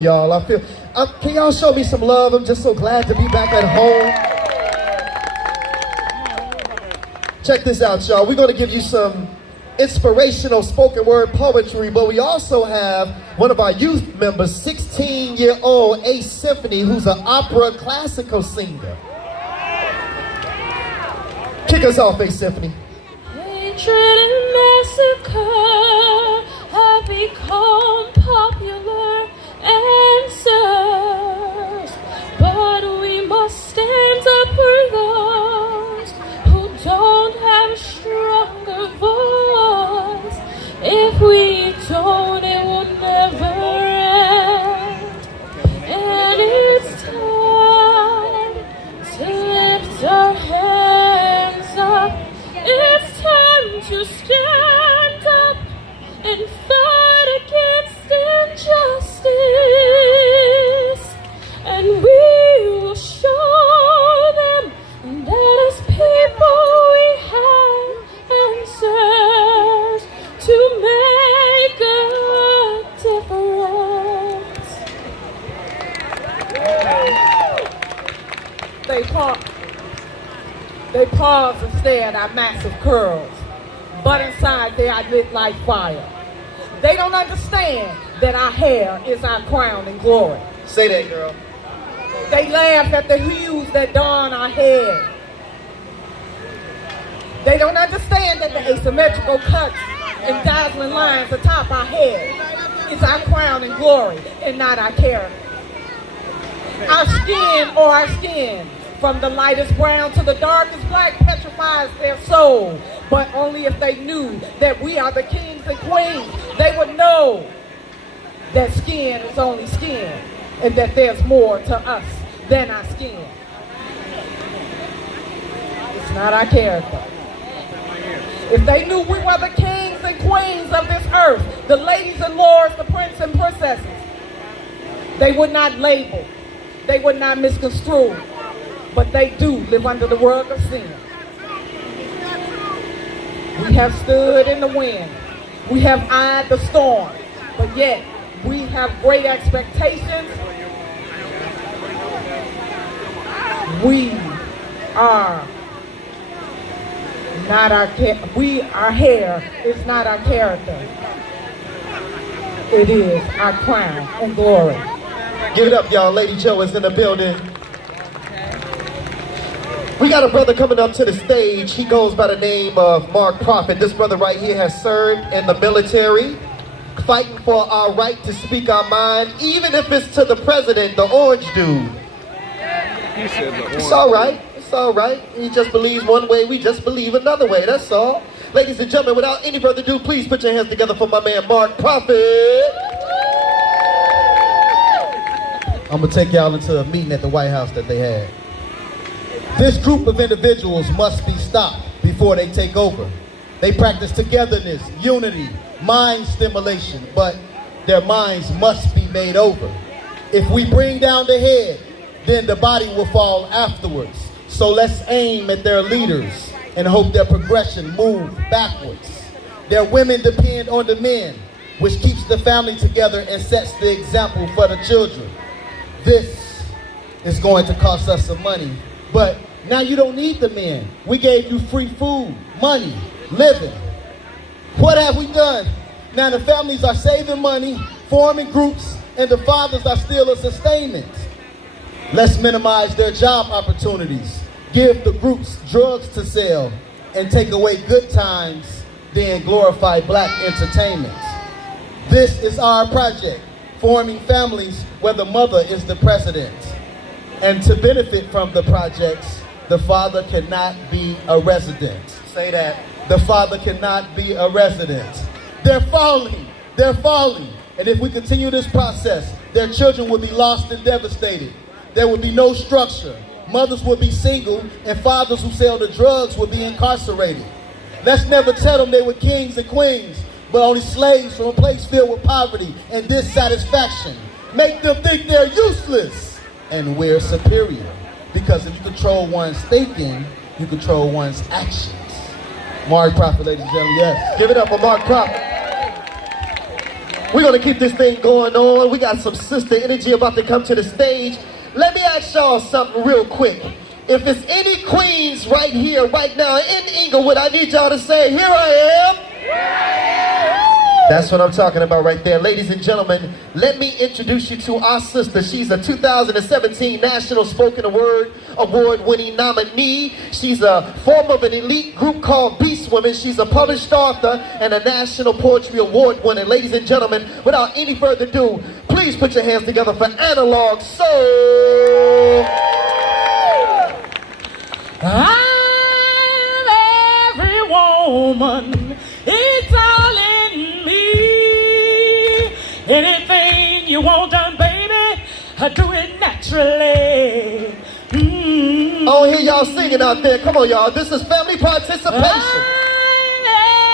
Y'all, I feel, can y'all show me some love? I'm just so glad to be back at home. Check this out, y'all. We're going to give you some inspirational spoken word poetry, but we also have one of our youth members, 16-year-old Ace Symphony, who's an opera classical singer. Kick us off, Ace Symphony. Hatred and massacre have become popular answers, but we must stand up for those who don't have a stronger voice. If we don't, it will never end. And it's time to lift our hands up. It's time to stand up and fight against injustice, and we will show them that as people we have answers to make a difference. They pause and stare at our massive curls, but inside they are lit like fire. They don't understand that our hair is our crown and glory. Say that, girl. They laugh at the hues that don our head. They don't understand that the asymmetrical cuts and dazzling lines atop our head is our crown and glory and not our character. Our skin or our skin, from the lightest brown to the darkest black, petrifies their soul. But only if they knew that we are the kings and queens, they would know that skin is only skin and that there's more to us than our skin. It's not our character. If they knew we were the kings and queens of this earth, the ladies and lords, the prince and princesses, they would not label, they would not misconstrue, but they do live under the rug of sin. We have stood in the wind. We have eyed the storm, but yet we have great expectations. We are not our hair is not our character. It is our crown and glory. Give it up, y'all. Lady Joe is in the building. We got a brother coming up to the stage. He goes by the name of Mark Prophet. This brother right here has served in the military, fighting for our right to speak our mind, even if it's to the president, the orange dude. It's all right. It's all right. He just believes one way, we just believe another way. That's all. Ladies and gentlemen, without any further ado, please put your hands together for my man, Mark Prophet. I'm going to take y'all into a meeting at the White House that they had. This group of individuals must be stopped before they take over. They practice togetherness, unity, mind stimulation, but their minds must be made over. If we bring down the head, then the body will fall afterwards. So let's aim at their leaders and hope their progression moves backwards. Their women depend on the men, which keeps the family together and sets the example for the children. This is going to cost us some money, but now you don't need the men. We gave you free food, money, living. What have we done? Now the families are saving money, forming groups, and the fathers are still a sustainment. Let's minimize their job opportunities, give the groups drugs to sell, and take away good times, then glorify black entertainment. This is our project, forming families where the mother is the president. And to benefit from the projects, the father cannot be a resident. Say that. The father cannot be a resident. They're falling. They're falling. And if we continue this process, their children will be lost and devastated. There will be no structure. Mothers will be single, and fathers who sell the drugs will be incarcerated. Let's never tell them they were kings and queens, but only slaves from a place filled with poverty and dissatisfaction. Make them think they're useless and we're superior. Because if you control one's thinking, you control one's actions. Mark Prophet, ladies and gentlemen, yes. Give it up for Mark Prophet. We're gonna keep this thing going on. We got some sister energy about to come to the stage. Let me ask y'all something real quick. If it's any queens right here, right now in Inglewood, I need y'all to say, here I am. That's what I'm talking about right there. Ladies and gentlemen, let me introduce you to our sister. She's a 2017 National Spoken Word Award-winning nominee. She's a former of an elite group called Beast Women. She's a published author and a National Poetry Award winner. Ladies and gentlemen, without any further ado, please put your hands together for Analog Soul. I'm every woman, it's all in me. Anything you want done, baby, I do it naturally. Oh, I hear y'all singing out there. Come on, y'all. This is family participation. I'm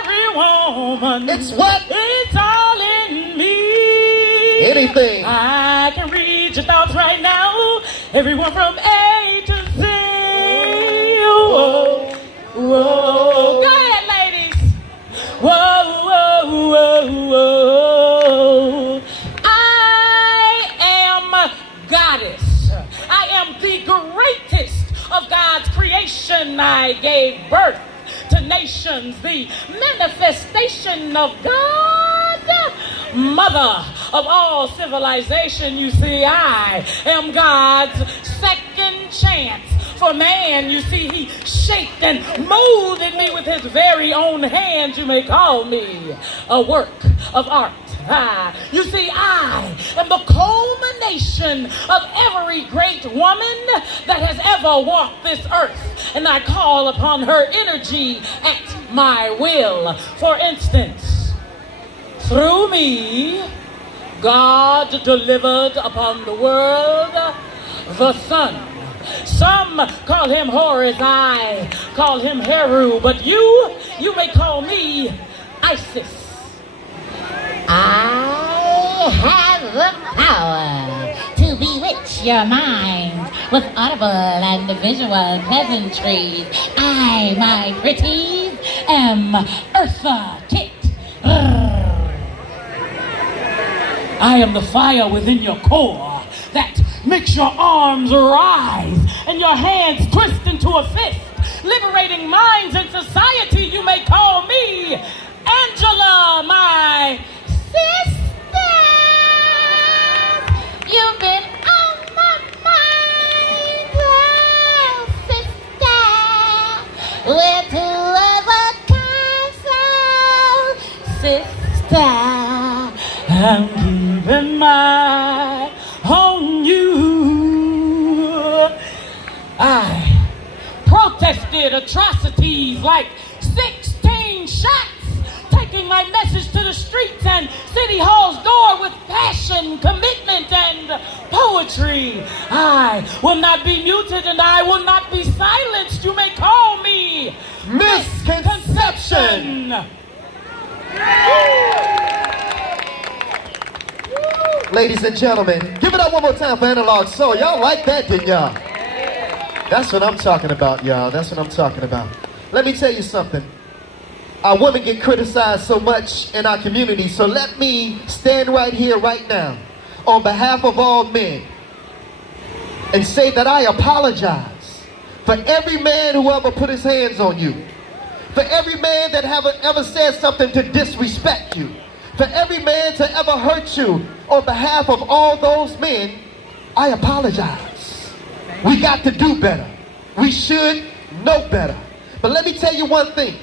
every woman. It's what? It's all in me. Anything. I can read your thoughts right now. Everyone from A to Z. Whoa, whoa. Go ahead, ladies. Whoa, whoa, whoa, whoa. I am a goddess. I am the greatest of God's creation. I gave birth to nations, the manifestation of God, mother of all civilization. You see, I am God's second chance. For man, you see, he shaped and molded me with his very own hands. You may call me a work of art. You see, I am the culmination of every great woman that has ever walked this earth. And I call upon her energy at my will. For instance, through me, God delivered upon the world the Son. Some call him Horus, I call him Heru, but you may call me Isis. I have the power to bewitch your mind with audible and visual pleasantries. I, my pretties, am Eartha Kitt. I am the fire within your core that makes your arms rise and your hands twist into a fist, liberating minds and society. You may call me Angela, my Sister, you've been on my mind, oh, sister. We're two of a kind, so sister. I'm keeping my on you. I protested atrocities like 16 shots, taking my message to the streets and city hall's door with passion, commitment, and poetry. I will not be muted and I will not be silenced. You may call me Misconception. Ladies and gentlemen, give it up one more time for Analog Soul. Y'all like that, didn't y'all? That's what I'm talking about, y'all. That's what I'm talking about. Let me tell you something. Our women get criticized so much in our community, so let me stand right here, right now, on behalf of all men, and say that I apologize for every man who ever put his hands on you, for every man that ever said something to disrespect you, for every man to ever hurt you. On behalf of all those men, I apologize. We got to do better. We should know better. But let me tell you one thing.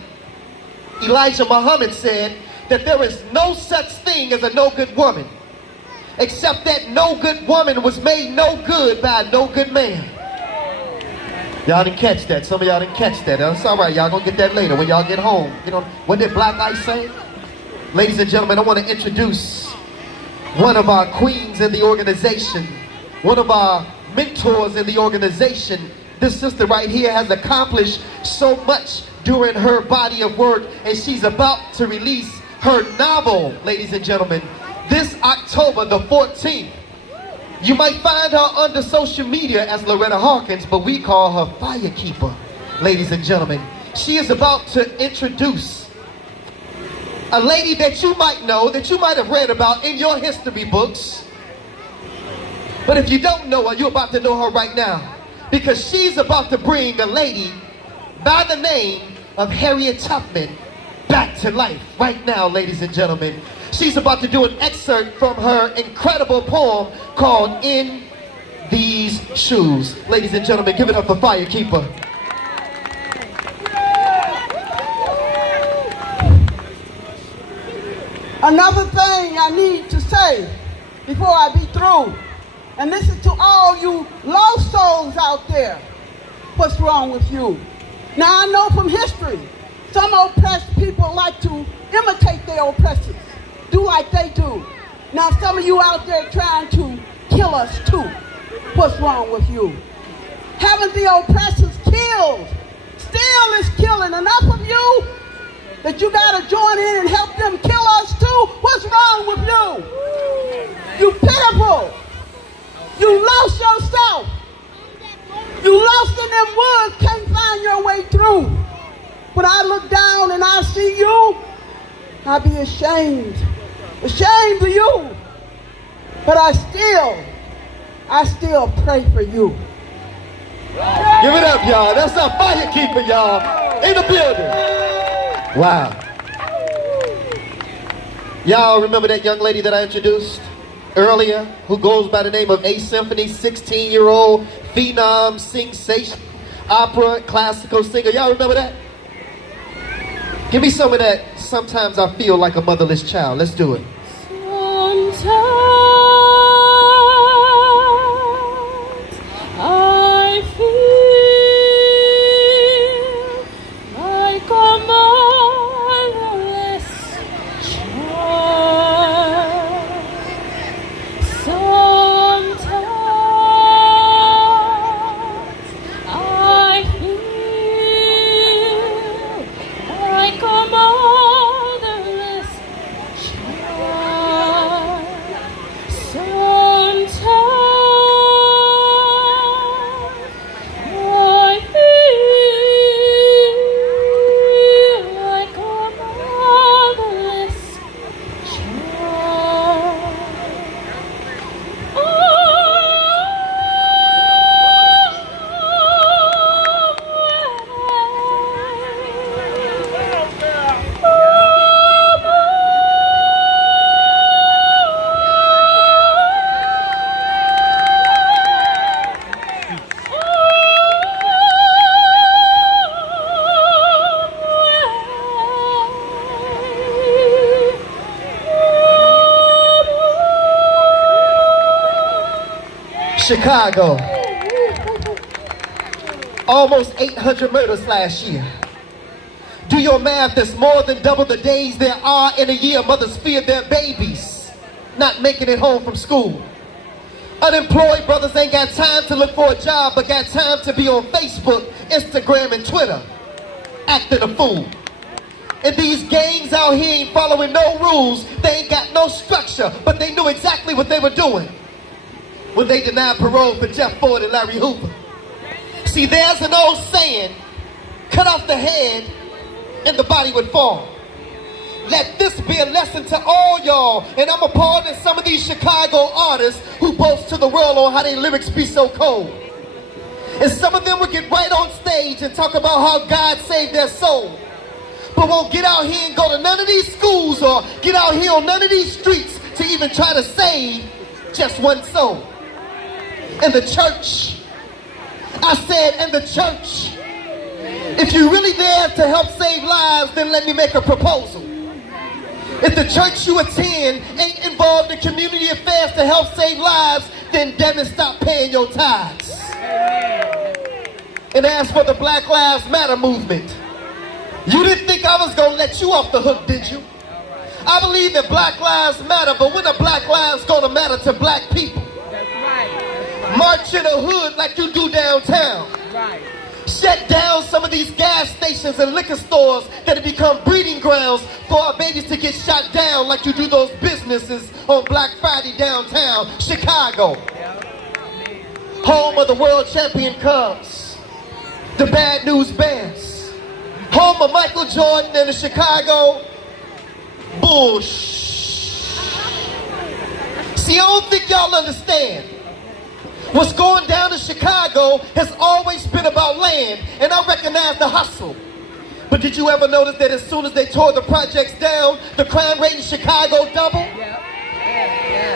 Elijah Muhammad said that there is no such thing as a no good woman, except that no good woman was made no good by a no good man. Y'all didn't catch that. Some of y'all didn't catch that. That's all right. Y'all gonna get that later when y'all get home. You know, what did BLAQ say? Ladies and gentlemen, I want to introduce one of our queens in the organization, one of our mentors in the organization. This sister right here has accomplished so much during her body of work, and she's about to release her novel, ladies and gentlemen, this October the 14th. You might find her under social media as Loretta Hawkins, but we call her Firekeeper, ladies and gentlemen. She is about to introduce A lady that you might know, that you might have read about in your history books. But if you don't know her, you're about to know her right now. Because she's about to bring a lady by the name of Harriet Tubman back to life right now, ladies and gentlemen. She's about to do an excerpt from her incredible poem called In These Shoes. Ladies and gentlemen, give it up for Firekeeper. Another thing I need to say before I be through, and this is to all you lost souls out there. What's wrong with you? Now I know from history, some oppressed people like to imitate their oppressors, do like they do. Now some of you out there trying to kill us too. What's wrong with you? Haven't the oppressors killed? Still is killing enough of you that you gotta join in and help them kill us too? What's wrong with you? You pitiful. You lost yourself. You lost in them woods, can't find your way through. When I look down and I see you, I be ashamed. Ashamed of you. But I still pray for you. Give it up, y'all. That's our Firekeeper, y'all. In the building. Wow. Y'all remember that young lady that I introduced earlier, who goes by the name of A Symphony, 16-year-old phenom, sensation, opera, classical singer. Y'all remember that? Give me some of that. Sometimes I feel like a motherless child. Let's do it. Sometimes I feel like a motherless child. Sometimes I feel like a motherless child. Sometimes I feel like a motherless child. Chicago. Almost 800 murders last year. Do your math, that's more than double the days there are in a year. Mothers fear their babies not making it home from school. Unemployed brothers ain't got time to look for a job, but got time to be on Facebook, Instagram, and Twitter, acting a fool. And these gangs out here ain't following no rules. They ain't got no structure, but they knew exactly what they were doing when they denied parole for Jeff Ford and Larry Hoover. See, there's an old saying, cut off the head and the body would fall. Let this be a lesson to all y'all, and I'm appalled at some of these Chicago artists who boast to the world on how their lyrics be so cold. And some of them will get right on stage and talk about how God saved their soul, but won't get out here and go to none of these schools or get out here on none of these streets to even try to save just one soul. In the church, I said in the church, if you're really there to help save lives, then let me make a proposal. If the church you attend ain't involved in community affairs to help save lives, then damn it, stop paying your tithes. And as for the Black Lives Matter movement, you didn't think I was gonna let you off the hook, did you? I believe that Black Lives Matter, but when are Black lives gonna matter to black people? March in the hood like you do downtown. Shut down some of these gas stations and liquor stores that have become breeding grounds for our babies to get shot down like you do those businesses on Black Friday downtown Chicago. Home of the world champion Cubs, the Bad News Bears, home of Michael Jordan and the Chicago Bullshit. See, I don't think y'all understand. What's going down in Chicago has always been about land, and I recognize the hustle. But did you ever notice that as soon as they tore the projects down, the crime rate in Chicago doubled?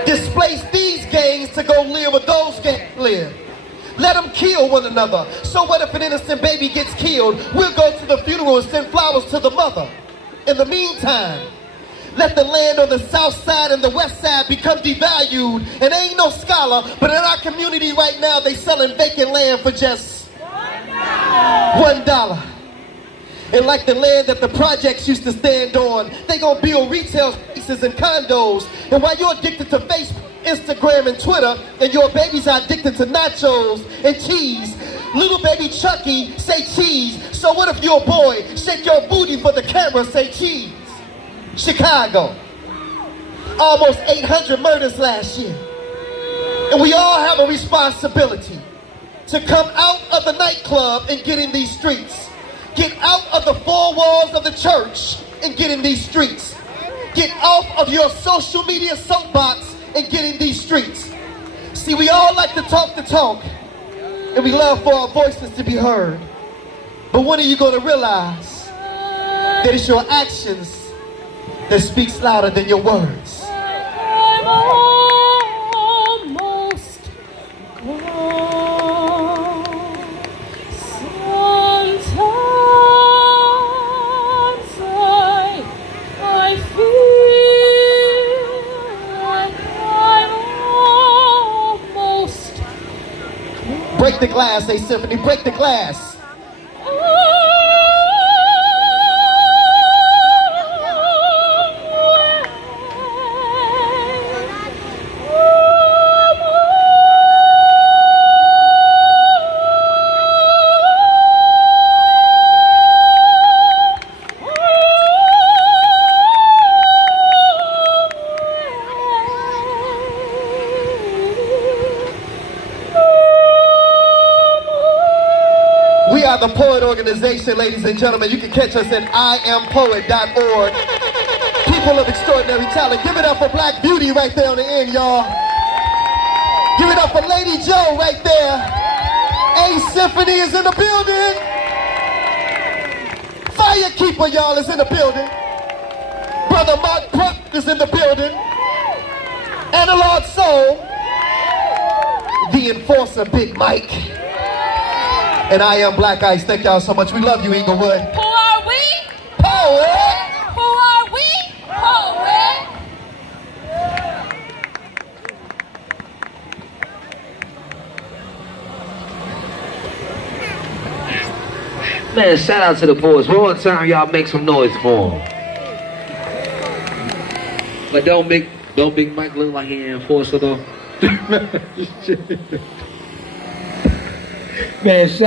Displaced these gangs to go live where those gangs live. Let them kill one another. So what if an innocent baby gets killed? We'll go to the funeral and send flowers to the mother. In the meantime, let the land on the south side and the west side become devalued. And ain't no scholar, but in our community right now, they selling vacant land for just $1. And like the land that the projects used to stand on, they gonna build retail spaces and condos. And while you're addicted to Facebook, Instagram, and Twitter, and your babies are addicted to nachos and cheese, little baby Chucky say cheese. So what if you're a boy? Shake your booty for the camera, say cheese. Chicago, almost 800 murders last year. And we all have a responsibility to come out of the nightclub and get in these streets. Get out of the four walls of the church and get in these streets. Get off of your social media soapbox and get in these streets. See, we all like to talk the talk, and we love for our voices to be heard. But when are you going to realize that it's your actions that speaks louder than your words? I'm almost gone. Sometimes I feel like I'm almost gone. Break the glass, hey Symphony, break the glass. We are the P.O.E.T organization, ladies and gentlemen. You can catch us at IamPoet.org. People of extraordinary talent. Give it up for Black Beauty right there on the end, y'all. Give it up for Lady Joe right there. A Symphony is in the building. Firekeeper, y'all, is in the building. Brother Mark Pruitt is in the building. Analog Soul. The Enforcer, Big Mike. And I am Black Ice. Thank y'all so much. We love you, Inglewood. Who are we? P.O.E.T. Who are we? P.O.E.T. Man, shout out to the boys. One more time, y'all make some noise for them. But don't make Mike look like he an enforcer though. Man, I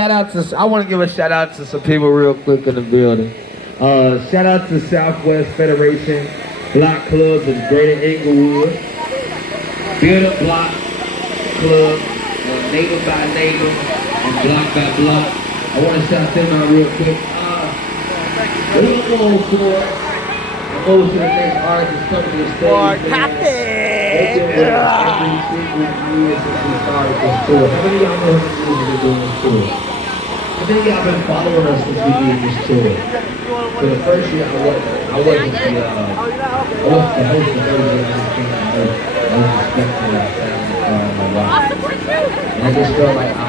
want to give a shout out to some people real quick in the building. Shout out to Southwest Federation, Block Clubs in Greater Inglewood, Build Up Block Club, Neighbor by Neighbor, and Block by Block. I want to shout them out real quick. We're going for most of the next artists coming to the stage. They've been with us every single year since we started this tour. How many of y'all know how many years we've been doing this tour? How many of y'all been following us since we did this tour? So the first year I wasn't the host the first year. I just came to host. I was expecting that my wife. And I just felt like I